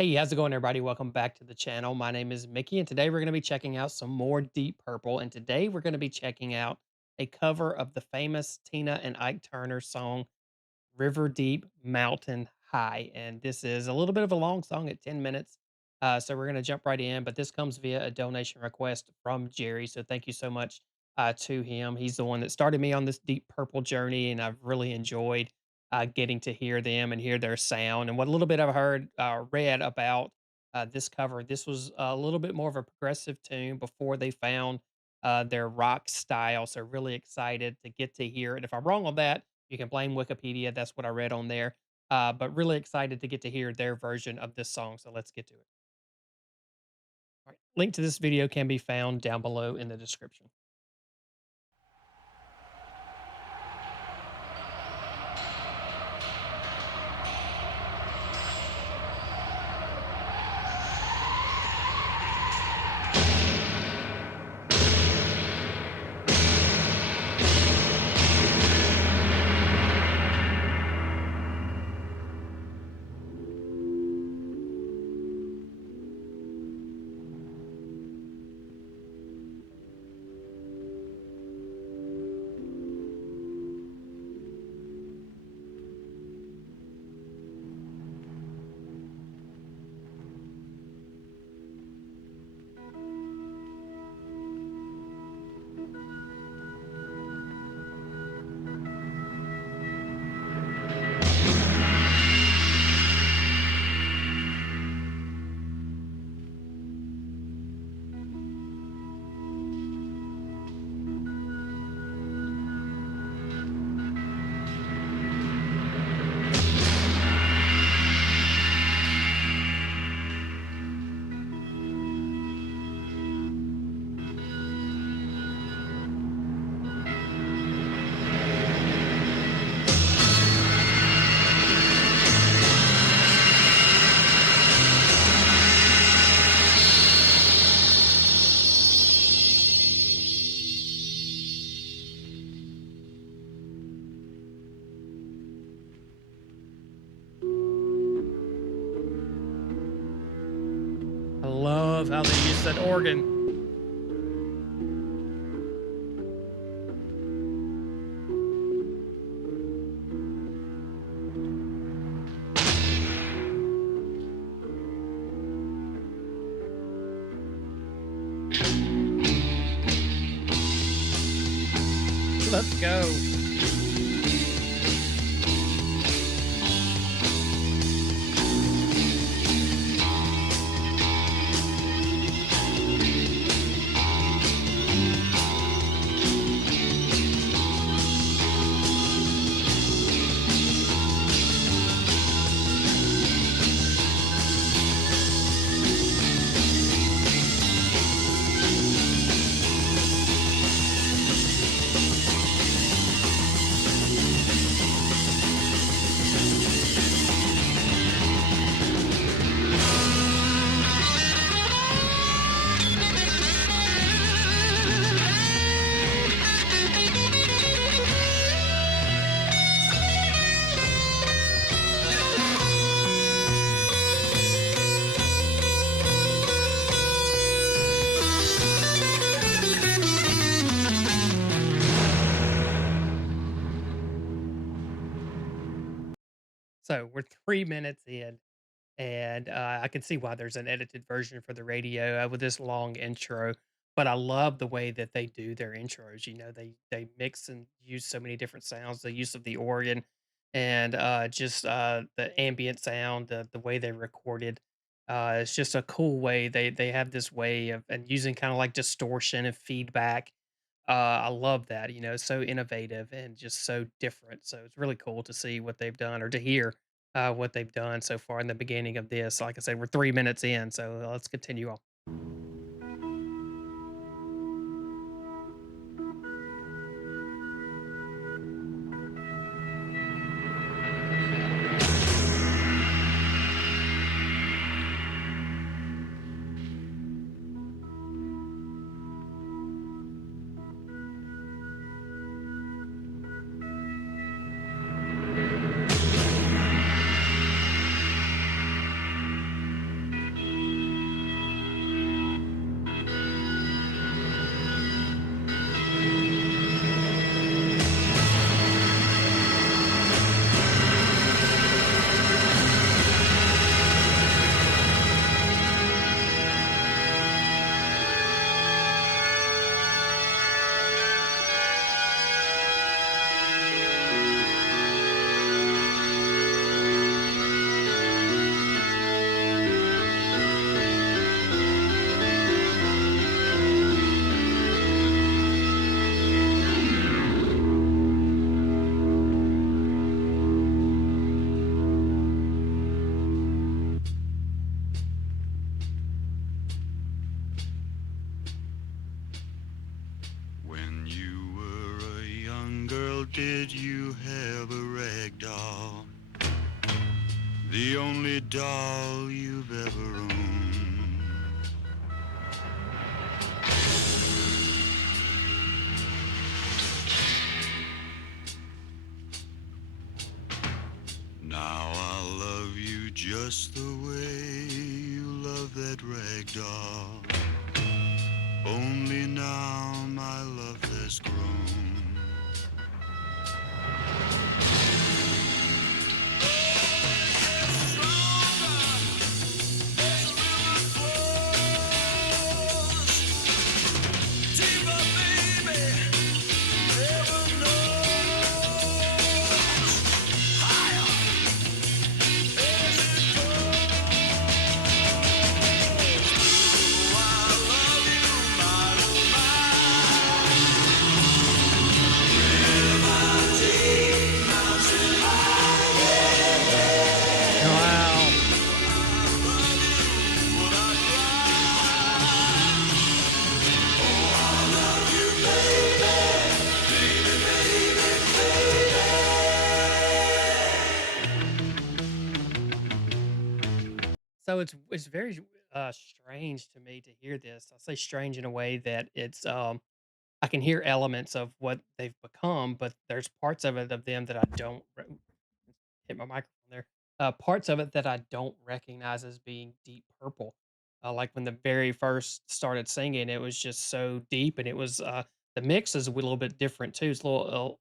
Hey, how's it going, everybody? Welcome back to the channel. My name is Mickey, and today we're going to be checking out some more Deep Purple. And today we're going to be checking out a cover of the famous Tina and Ike Turner song, River Deep, Mountain High. And this is a little bit of a long song at 10 minutes. So we're going to jump right in, but this comes via a donation request from Jerry. So thank you so much to him. He's the one that started me on this Deep Purple journey, and I've really enjoyed getting to hear them and hear their sound. And what little bit I've heard, read about this cover, this was a little bit more of a progressive tune before they found their rock style. So really excited to get to hear it. If I'm wrong on that, you can blame Wikipedia. That's what I read on there. But really excited to get to hear their version of this song. So let's get to it. All right. Link to this video can be found down below in the description. I love how they use that organ. Let's go. So we're 3 minutes in, and I can see why there's an edited version for the radio with this long intro. But I love the way that they do their intros. You know, they mix and use so many different sounds. The use of the organ and just the ambient sound, the way they recorded. It's just a cool way. They have this way of and using kind of like distortion and feedback. I love that. You know, so innovative and just so different. So it's really cool to see what they've done or to hear what they've done so far in the beginning of this. Like I said, we're 3 minutes in, so let's continue on. did you have a rag doll? The only doll you've ever owned. Now I love you just the way you love that rag doll. Only now my love has grown. Wow. So it's very strange to me to hear this. I say strange in a way that I can hear elements of what they've become, but there's parts of them that I don't hit my microphone there. Parts of it that I don't recognize as being Deep Purple. Like when the very first started singing, it was just so deep, and it was the mix is a little bit different too. It's a little,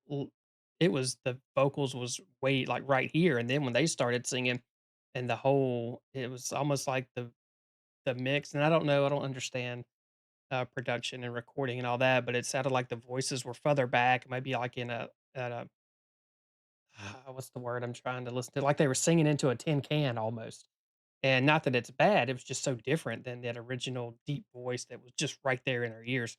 it was the vocals was way like right here, and then when they started singing, and the whole, it was almost like the mix. And I don't know, I don't understand production and recording and all that, but it sounded like the voices were further back, maybe like in a at a what's the word I'm trying to listen to? Like they were singing into a tin can almost. And not that it's bad, it was just so different than that original deep voice that was just right there in our ears.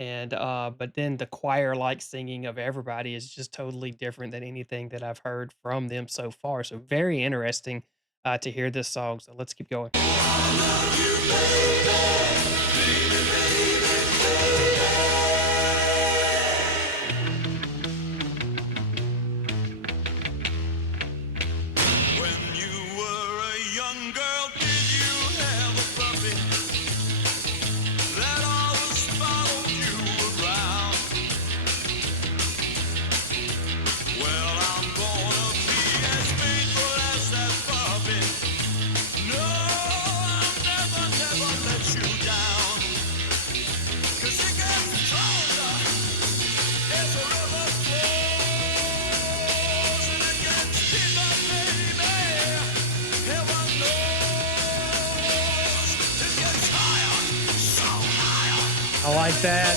And but then the choir like singing of everybody is just totally different than anything that I've heard from them so far. So very interesting to hear this song. So let's keep going. When you were a young girl, did you have a puppy that always followed you around? Well, I'm gonna be as faithful as that puppy. No, I'll never, never let you down. 'Cause it gets stronger as the river flows, and it gets deeper, baby. Heaven knows it gets higher, so higher. I like that.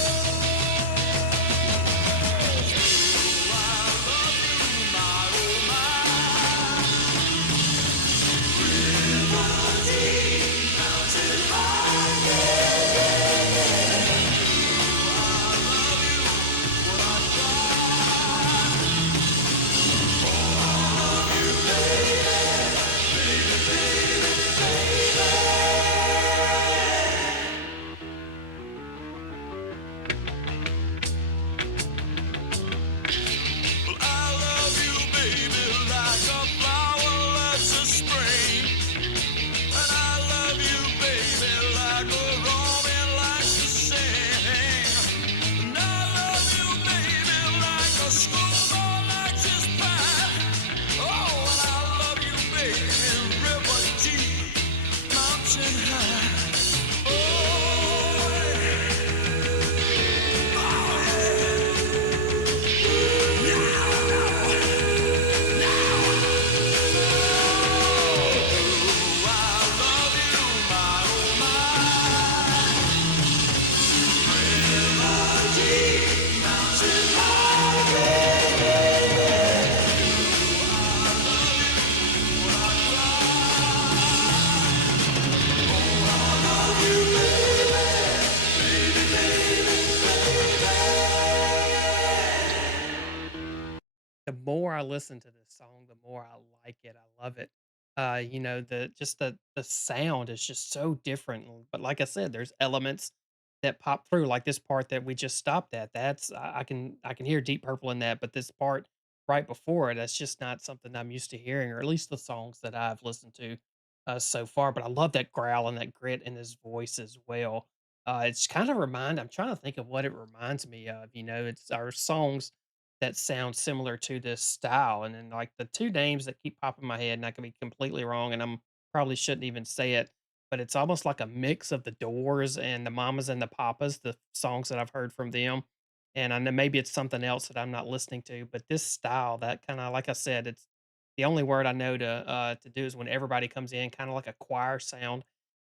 Well, I love you, baby, like a flower loves a spring. And I love you, baby, like a robin likes to sing. And I love you, baby, like a schoolboy likes his pie. Oh, and I love you, baby, river deep, mountain high. The more I listen to this song, the more I like it. I love it. The sound is just so different. But like I said, there's elements that pop through, like this part that we just stopped at. I can hear Deep Purple in that, but this part right before it, that's just not something I'm used to hearing, or at least the songs that I've listened to so far. But I love that growl and that grit in his voice as well. It's kind of remind. I'm trying to think of what it reminds me of. It's our songs that sound similar to this style, and then like the two names that keep popping in my head, and I could be completely wrong, and I'm probably shouldn't even say it, but it's almost like a mix of the Doors and the Mamas and the Papas, the songs that I've heard from them. And I know maybe it's something else that I'm not listening to, but this style, that kind of, like I said, it's the only word I know to do is when everybody comes in, kind of like a choir sound,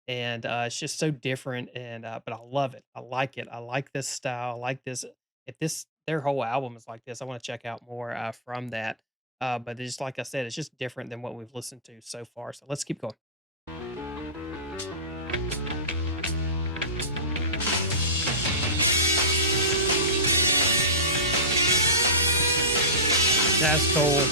and it's just so different. And but I love it. I like it. I like this style. I like this. If this their whole album is like this, I want to check out more from that. But it's like I said, it's just different than what we've listened to so far. So let's keep going. That's cool.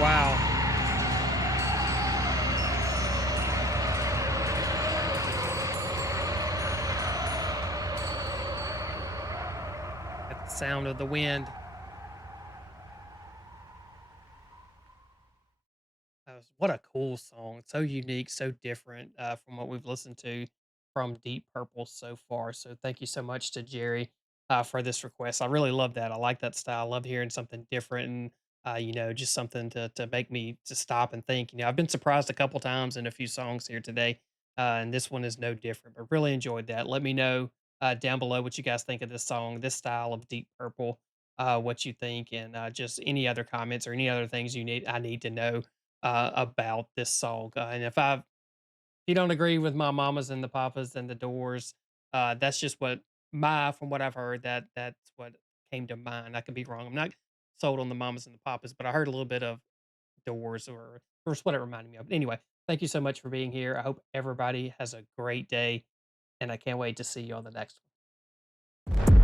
Wow. At the sound of the wind. What a cool song. So unique, so different from what we've listened to from Deep Purple so far. So thank you so much to Jerry for this request. I really love that. I like that style. I love hearing something different and just something to make me to stop and think. I've been surprised a couple times in a few songs here today, and this one is no different. But really enjoyed that. Let me know down below what you guys think of this song, this style of Deep Purple, what you think, and just any other comments or any other things I need to know about this song. And if you don't agree with my mamas and the papas and the Doors, that's just from what I've heard, that's what came to mind. I could be wrong. I'm not sold on the mamas and the papas, but I heard a little bit of Doors or it's what it reminded me of. But anyway, thank you so much for being here. I hope everybody has a great day, and I can't wait to see you on the next one.